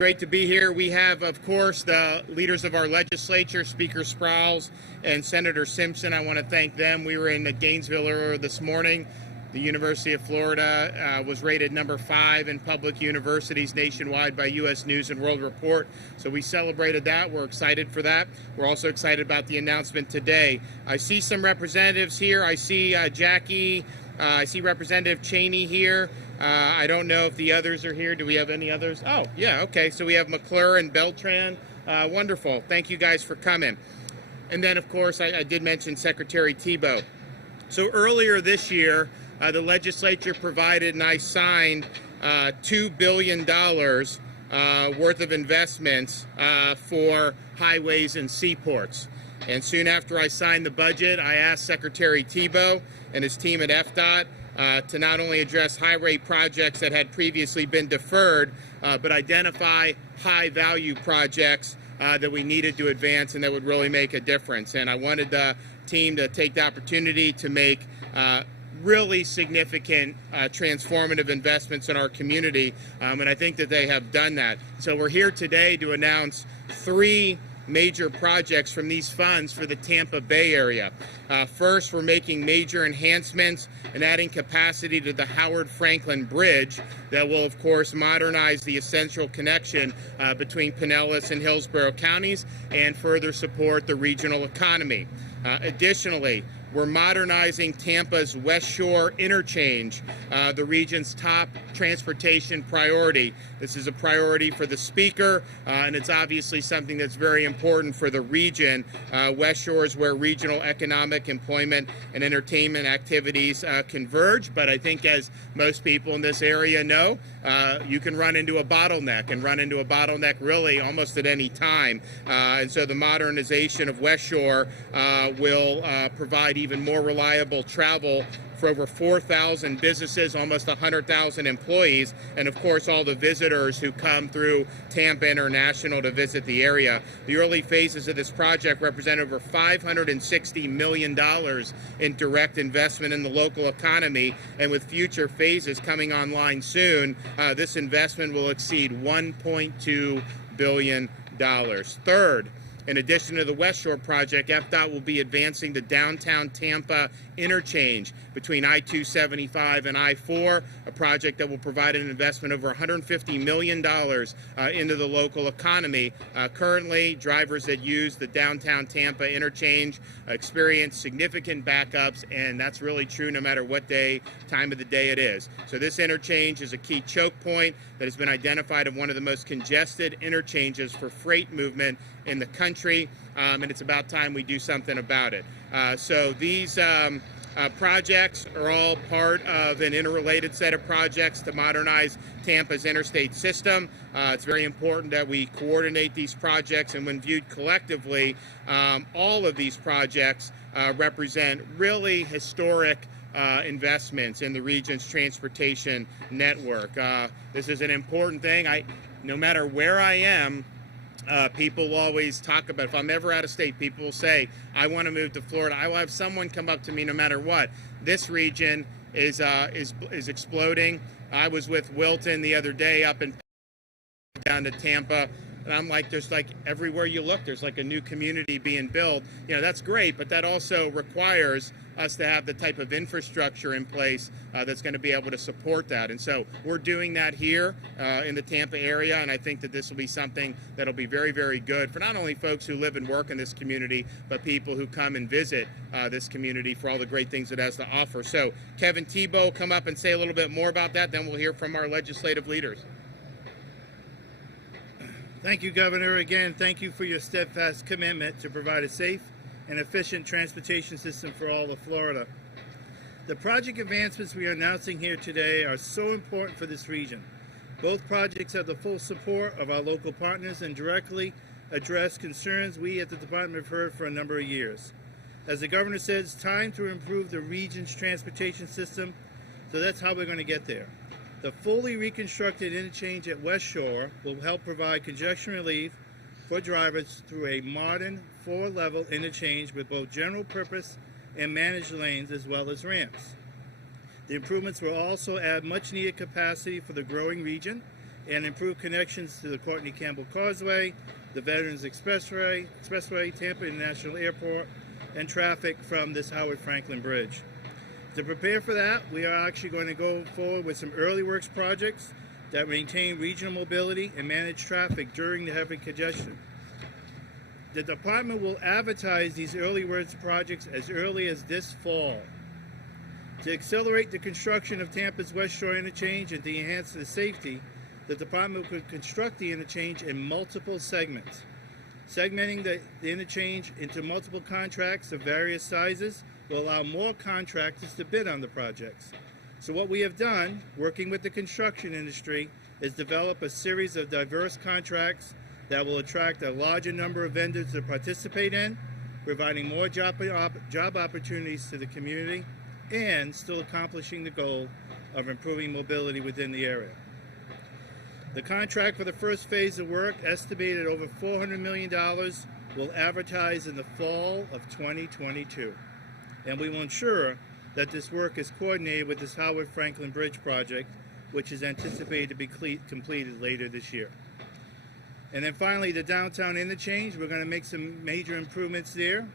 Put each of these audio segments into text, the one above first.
Great to be here. We have, of course, the leaders of our legislature, Speaker Sprowls and Senator Simpson. I want to thank them. We were in Gainesville earlier this morning. The University of Florida was rated number 5 in public universities nationwide by U.S. News and World Report. So we celebrated that. We're excited for that. We're also excited about the announcement today. I see some representatives here. I see Jackie. I see Representative Cheney here. I don't know if the others are here. Do we have any others? Oh, yeah, okay. So we have McClure and Beltran. Wonderful. Thank you guys for coming. And then, of course, I did mention Secretary Thibeault. So earlier this year, the legislature provided and I signed $2 billion worth of investments for highways and seaports. And soon after I signed the budget, I asked Secretary Thibeault and his team at FDOT to not only address highway projects that had previously been deferred, but identify high-value projects that we needed to advance and that would really make a difference. And I wanted the team to take the opportunity to make really significant transformative investments in our community, and I think that they have done that. So we're here today to announce 3 major projects from these funds for the Tampa Bay area. First, we're making major enhancements and adding capacity to the Howard Franklin Bridge that will, of course, modernize the essential connection between Pinellas and Hillsborough counties and further support the regional economy. Additionally, we're modernizing Tampa's West Shore interchange, the region's top transportation priority. This is a priority for the Speaker, and it's obviously something that's very important for the region. West Shore is where regional economic, employment, and entertainment activities converge, but I think as most people in this area know, you can run into a bottleneck really almost at any time. And so the modernization of West Shore will provide even more reliable travel for over 4,000 businesses, almost 100,000 employees, and of course all the visitors who come through Tampa International to visit the area. The early phases of this project represent over $560 million in direct investment in the local economy, and with future phases coming online soon, this investment will exceed $1.2 billion. Third, in addition to the West Shore project, FDOT will be advancing the downtown Tampa interchange between I-275 and I-4, a project that will provide an investment over $150 million into the local economy. Currently, drivers that use the downtown Tampa interchange experience significant backups, and that's really true no matter what time of the day it is. So this interchange is a key choke point that has been identified as one of the most congested interchanges for freight movement in the country, and it's about time we do something about it. So these projects are all part of an interrelated set of projects to modernize Tampa's interstate system. It's very important that we coordinate these projects, and when viewed collectively, all of these projects represent really historic investments in the region's transportation network. This is an important thing. No matter where I am, people always talk about, if I'm ever out of state, people will say, I want to move to Florida. I will have someone come up to me no matter what. This region is exploding. I was with Wilton the other day up in down to Tampa, and I'm like, there's like everywhere you look, there's like a new community being built. You know, that's great, but that also requires us to have the type of infrastructure in place that's going to be able to support that. And so we're doing that here in the Tampa area, and I think that this will be something that'll be very, very good for not only folks who live and work in this community, but people who come and visit this community for all the great things it has to offer. So Kevin Thibeault will come up and say a little bit more about that, then we'll hear from our legislative leaders. Thank you, Governor. Again, thank you for your steadfast commitment to provide a safe and efficient transportation system for all of Florida. The project advancements we are announcing here today are so important for this region. Both projects have the full support of our local partners and directly address concerns we at the department have heard for a number of years. As the governor said, it's time to improve the region's transportation system, so that's how we're going to get there. The fully reconstructed interchange at West Shore will help provide congestion relief for drivers through a modern 4-level interchange with both general purpose and managed lanes as well as ramps. The improvements will also add much needed capacity for the growing region and improve connections to the Courtney Campbell Causeway, the Veterans Expressway, Tampa International Airport, and traffic from this Howard Franklin Bridge. To prepare for that, we are actually going to go forward with some early works projects that maintain regional mobility and manage traffic during the heavy congestion. The department will advertise these early works projects as early as this fall. To accelerate the construction of Tampa's West Shore Interchange and to enhance the safety, the department could construct the interchange in multiple segments. Segmenting the interchange into multiple contracts of various sizes will allow more contractors to bid on the projects. So what we have done, working with the construction industry, is develop a series of diverse contracts that will attract a larger number of vendors to participate in, providing more job opportunities to the community, and still accomplishing the goal of improving mobility within the area. The contract for the first phase of work, estimated at over $400 million, will advertise in the fall of 2022. And we will ensure that this work is coordinated with this Howard Franklin Bridge project, which is anticipated to be completed later this year. And then finally, the downtown interchange, we're going to make some major improvements there.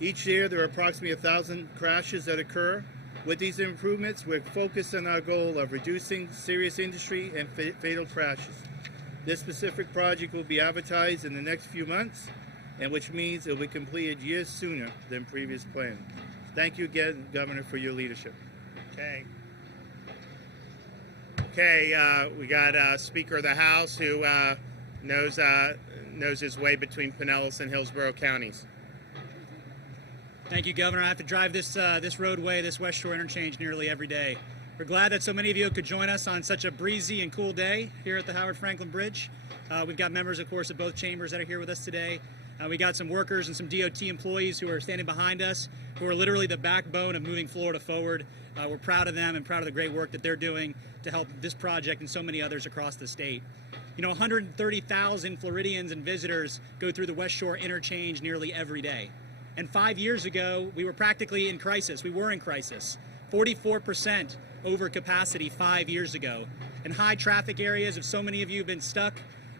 Each year, there are approximately 1,000 crashes that occur. With these improvements, we're focused on our goal of reducing serious industry and fatal crashes. This specific project will be advertised in the next few months, and which means it will be completed years sooner than previous planning. Thank you again, Governor, for your leadership. Okay, we got Speaker of the House who knows his way between Pinellas and Hillsborough counties. Thank you, Governor. I have to drive this roadway, this West Shore interchange, nearly every day. We're glad that so many of you could join us on such a breezy and cool day here at the Howard Franklin Bridge. We've got members, of course, of both chambers that are here with us today. We got some workers and some DOT employees who are standing behind us, who are literally the backbone of moving Florida forward. We're proud of them and proud of the great work that they're doing to help this project and so many others across the state. You know, 130,000 Floridians and visitors go through the West Shore interchange nearly every day. And 5 years ago, we were practically in crisis. We were in crisis. 44% over capacity 5 years ago. In high traffic areas, if so many of you have been stuck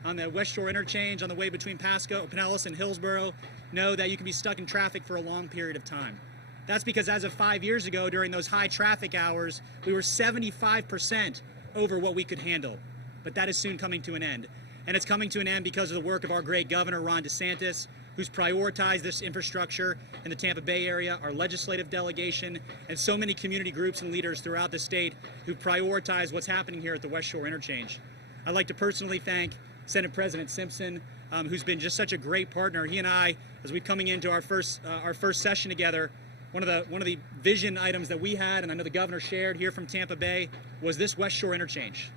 on the West Shore interchange on the way between Pinellas and Hillsborough, know that you can be stuck in traffic for a long period of time. That's because as of 5 years ago, during those high traffic hours, we were 75% over what we could handle. But that is soon coming to an end. And it's coming to an end because of the work of our great governor, Ron DeSantis, who's prioritized this infrastructure in the Tampa Bay area, our legislative delegation, and so many community groups and leaders throughout the state who've prioritized what's happening here at the West Shore interchange. I'd like to personally thank Senate President Simpson, who's been just such a great partner. He and I, as we're coming into our first session together, one of the vision items that we had, and I know the governor shared here from Tampa Bay, was this West Shore interchange,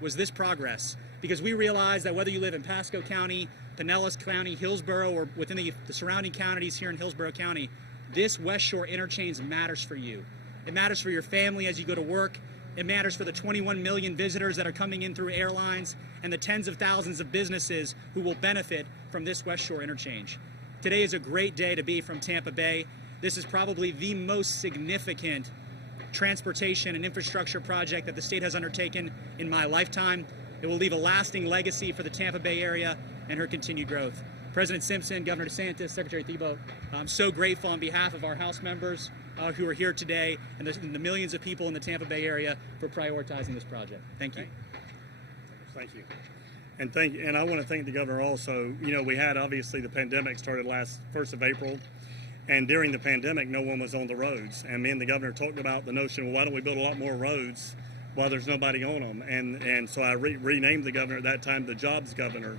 was this progress. Because we realize that whether you live in Pasco County, Pinellas County, Hillsborough, or within the surrounding counties here in Hillsborough County, this West Shore interchange matters for you. It matters for your family as you go to work. It matters for the 21 million visitors that are coming in through airlines and the tens of thousands of businesses who will benefit from this West Shore interchange. Today is a great day to be from Tampa Bay. This is probably the most significant transportation and infrastructure project that the state has undertaken in my lifetime. It will leave a lasting legacy for the Tampa Bay area and her continued growth. President Simpson, Governor DeSantis, Secretary Thibault, I'm so grateful on behalf of our House members who are here today and the millions of people in the Tampa Bay area for prioritizing this project. Thank you. Thank you. And I want to thank the governor also. You know, we had obviously the pandemic started last 1st of April. And during the pandemic, no one was on the roads. And me and the governor talked about the notion, well, why don't we build a lot more roads while there's nobody on them? And so I renamed the governor at that time the Jobs Governor.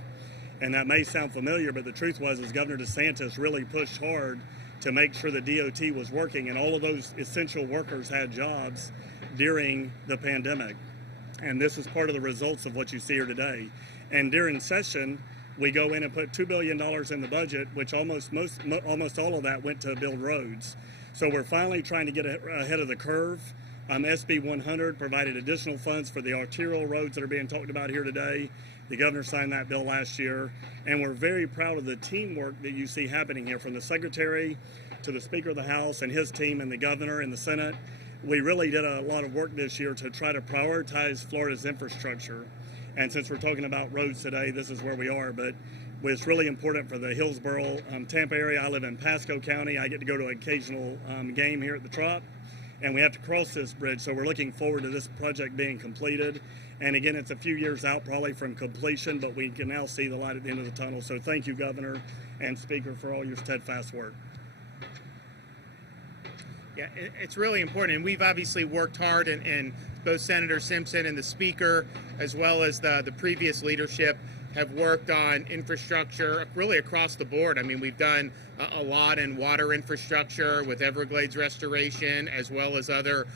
And that may sound familiar, but the truth was Governor DeSantis really pushed hard to make sure the DOT was working, and all of those essential workers had jobs during the pandemic. And this is part of the results of what you see here today. And during session, we go in and put $2 billion in the budget, which almost all of that went to build roads. So we're finally trying to get ahead of the curve. SB 100 provided additional funds for the arterial roads that are being talked about here today. The governor signed that bill last year, and we're very proud of the teamwork that you see happening here, from the Secretary to the Speaker of the House and his team and the governor and the Senate. We really did a lot of work this year to try to prioritize Florida's infrastructure. And since we're talking about roads today, this is where we are. But it's really important for the Hillsborough, Tampa area. I live in Pasco County. I get to go to an occasional game here at the Trop, and we have to cross this bridge. So we're looking forward to this project being completed. And again, it's a few years out probably from completion, but we can now see the light at the end of the tunnel. So thank you, Governor and Speaker, for all your steadfast work. Yeah, it's really important, and we've obviously worked hard, and both Senator Simpson and the Speaker, as well as the previous leadership, have worked on infrastructure really across the board. I mean, we've done a lot in water infrastructure with Everglades restoration, as well as other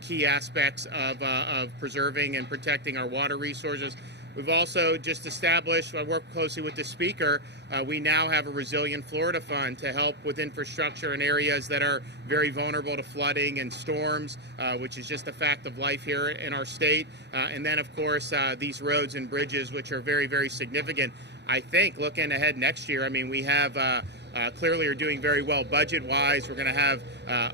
key aspects of preserving and protecting our water resources. We've also just established, I work closely with the Speaker, we now have a Resilient Florida Fund to help with infrastructure in areas that are very vulnerable to flooding and storms, which is just a fact of life here in our state. And then, of course, these roads and bridges, which are very, very significant. I think looking ahead next year, I mean, we have clearly are doing very well budget-wise. We're going to have,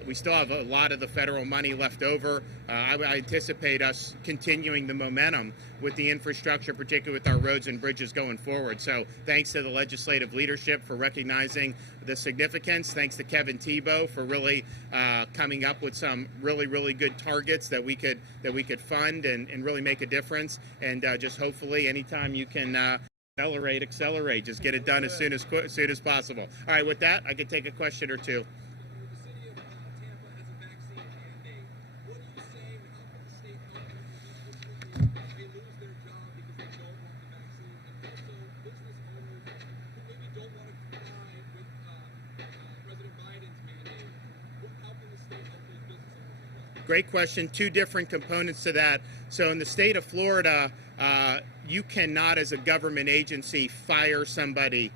we still have a lot of the federal money left over. I anticipate us continuing the momentum with the infrastructure, particularly with our roads and bridges going forward. So thanks to the legislative leadership for recognizing the significance. Thanks to Kevin Tebow for really coming up with some really, really good targets that we could fund and really make a difference. And just hopefully anytime you can accelerate, just get it done as soon as possible. All right, with that, I could take a question or two. Great question. Two different components to that. So in the state of Florida, you cannot, as a government agency, fire somebody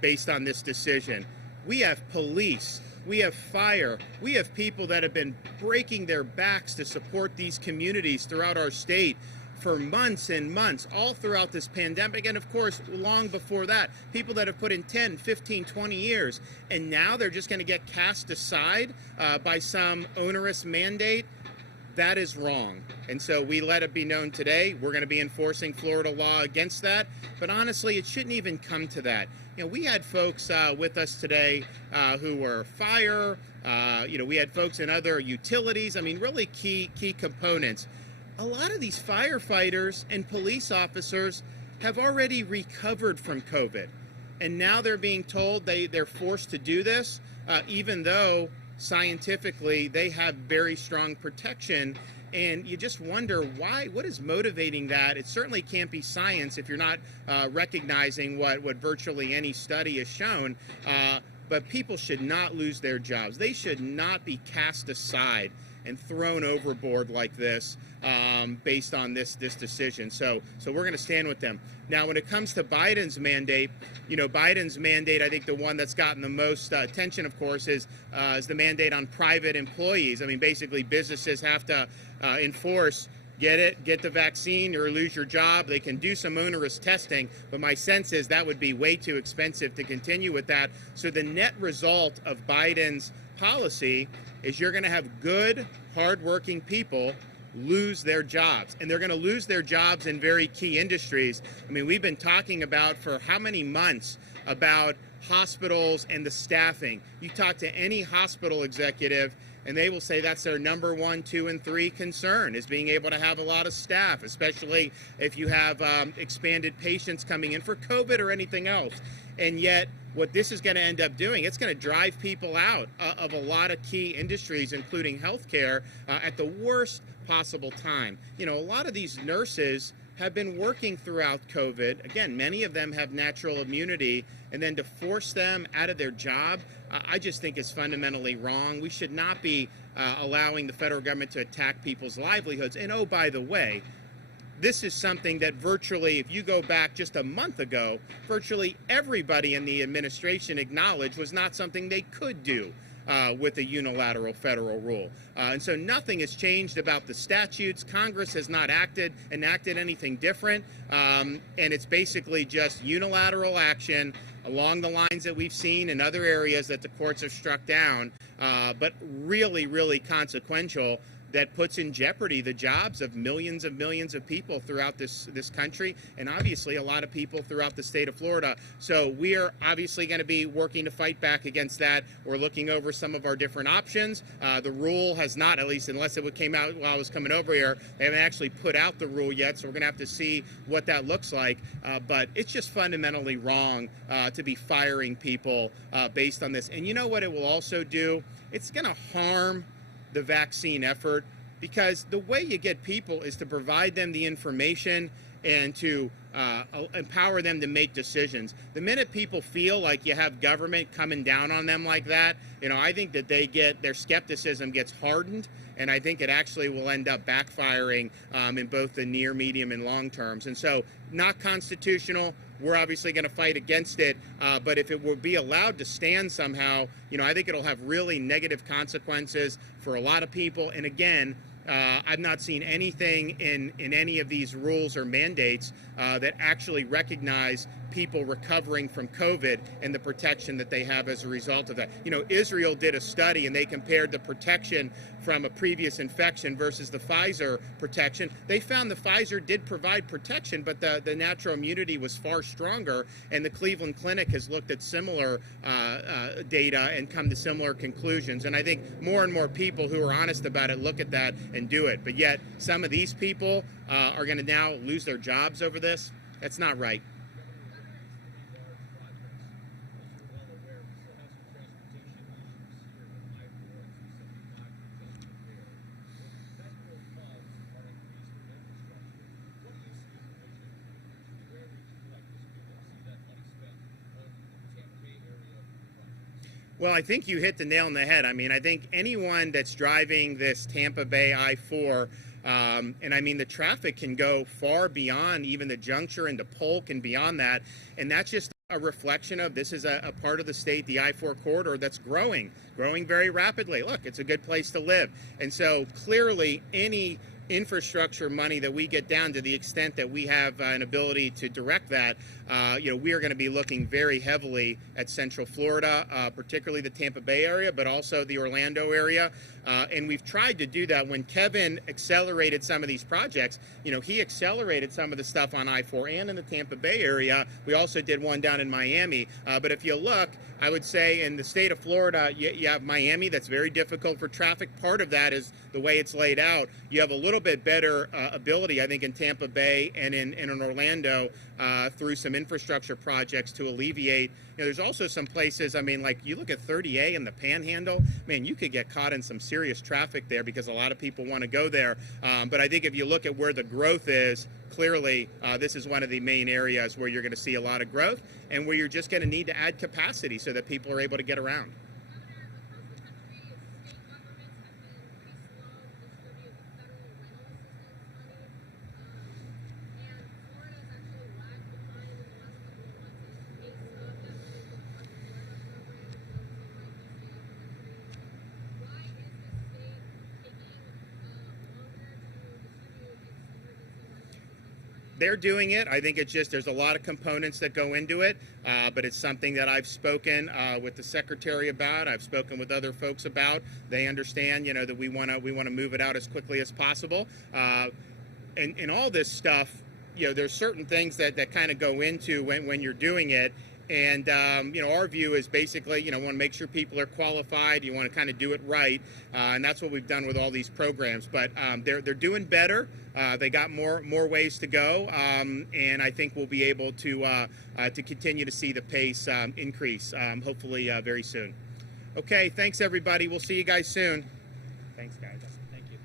based on this decision. We have police, we have fire, we have people that have been breaking their backs to support these communities throughout our state for months and months, all throughout this pandemic, and of course, long before that, people that have put in 10, 15, 20 years, and now they're just going to get cast aside by some onerous mandate. That is wrong. And so we let it be known today. We're going to be enforcing Florida law against that. But honestly, it shouldn't even come to that. You know, we had folks with us today who were fire. We had folks in other utilities. I mean, really key components. A lot of these firefighters and police officers have already recovered from COVID. And now they're being told they're forced to do this, even though scientifically they have very strong protection. And you just wonder why, what is motivating that? It certainly can't be science if you're not recognizing what virtually any study has shown. But people should not lose their jobs. They should not be cast aside and thrown overboard like this based on this decision. So we're going to stand with them. Now, when it comes to Biden's mandate, Biden's mandate, I think the one that's gotten the most attention, of course, is the mandate on private employees. I mean, basically, businesses have to enforce get the vaccine or lose your job. They can do some onerous testing, but my sense is that would be way too expensive to continue with that. So the net result of Biden's policy is you're going to have good, hardworking people lose their jobs, and they're going to lose their jobs in very key industries. I mean, we've been talking about for how many months about hospitals and the staffing. You talk to any hospital executive and they will say that's their number 1, 2, and 3 concern, is being able to have a lot of staff, especially if you have expanded patients coming in for COVID or anything else. And yet, what this is going to end up doing, it's going to drive people out of a lot of key industries, including healthcare, at the worst possible time. A lot of these nurses have been working throughout COVID. Again, many of them have natural immunity, and then to force them out of their job, I just think is fundamentally wrong. We should not be allowing the federal government to attack people's livelihoods. And oh, by the way, this is something that virtually, if you go back just a month ago, virtually everybody in the administration acknowledged was not something they could do with a unilateral federal rule. And so nothing has changed about the statutes. Congress has not enacted anything different. And it's basically just unilateral action along the lines that we've seen in other areas that the courts have struck down, but really, really consequential that puts in jeopardy the jobs of millions of people throughout this country, and obviously a lot of people throughout the state of Florida. So we are obviously going to be working to fight back against that. We're looking over some of our different options. The rule has not, at least unless it came out while I was coming over here, they haven't actually put out the rule yet, so we're going to have to see what that looks like. But it's just fundamentally wrong to be firing people based on this. And you know what it will also do? It's going to harm the vaccine effort, because the way you get people is to provide them the information and to empower them to make decisions. The minute people feel like you have government coming down on them like that, I think that their skepticism gets hardened, and I think it actually will end up backfiring in both the near, medium, and long terms. And so, not constitutional. We're obviously going to fight against it, but if it will be allowed to stand somehow, I think it'll have really negative consequences for a lot of people. And again, I've not seen anything in any of these rules or mandates that actually recognize people recovering from COVID and the protection that they have as a result of that. Israel did a study and they compared the protection from a previous infection versus the Pfizer protection. They found the Pfizer did provide protection, but the natural immunity was far stronger, and the Cleveland Clinic has looked at similar data and come to similar conclusions. And I think more and more people who are honest about it look at that and do it. But yet some of these people are going to now lose their jobs over this. That's not right. Well, I think you hit the nail on the head. I mean, I think anyone that's driving this Tampa Bay I-4, and I mean, the traffic can go far beyond even the juncture into Polk and beyond that. And that's just a reflection of this is a part of the state, the I-4 corridor, that's growing very rapidly. Look, it's a good place to live. And so clearly any infrastructure money that we get down, to the extent that we have an ability to direct that, we are going to be looking very heavily at Central Florida, particularly the Tampa Bay area, but also the Orlando area. And we've tried to do that. When Kevin accelerated some of these projects, he accelerated some of the stuff on I-4 and in the Tampa Bay area. We also did one down in Miami. But if you look, I would say in the state of Florida, you have Miami that's very difficult for traffic. Part of that is the way it's laid out. You have a little bit better ability, I think, in Tampa Bay and in Orlando through some infrastructure projects to alleviate. There's also some places, I mean, like you look at 30A and the Panhandle, man, you could get caught in some serious traffic there because a lot of people want to go there. But I think if you look at where the growth is, clearly this is one of the main areas where you're going to see a lot of growth and where you're just going to need to add capacity so that people are able to get around. They're doing it. I think it's just there's a lot of components that go into it, but it's something that I've spoken with the secretary about. I've spoken with other folks about. They understand, that we want to move it out as quickly as possible. And all this stuff, there's certain things that kind of go into when you're doing it. And, our view is basically, want to make sure people are qualified. You want to kind of do it right. And that's what we've done with all these programs. But they're doing better. They got more ways to go. And I think we'll be able to continue to see the pace increase, hopefully very soon. Okay, thanks, everybody. We'll see you guys soon. Thanks, guys. Thank you.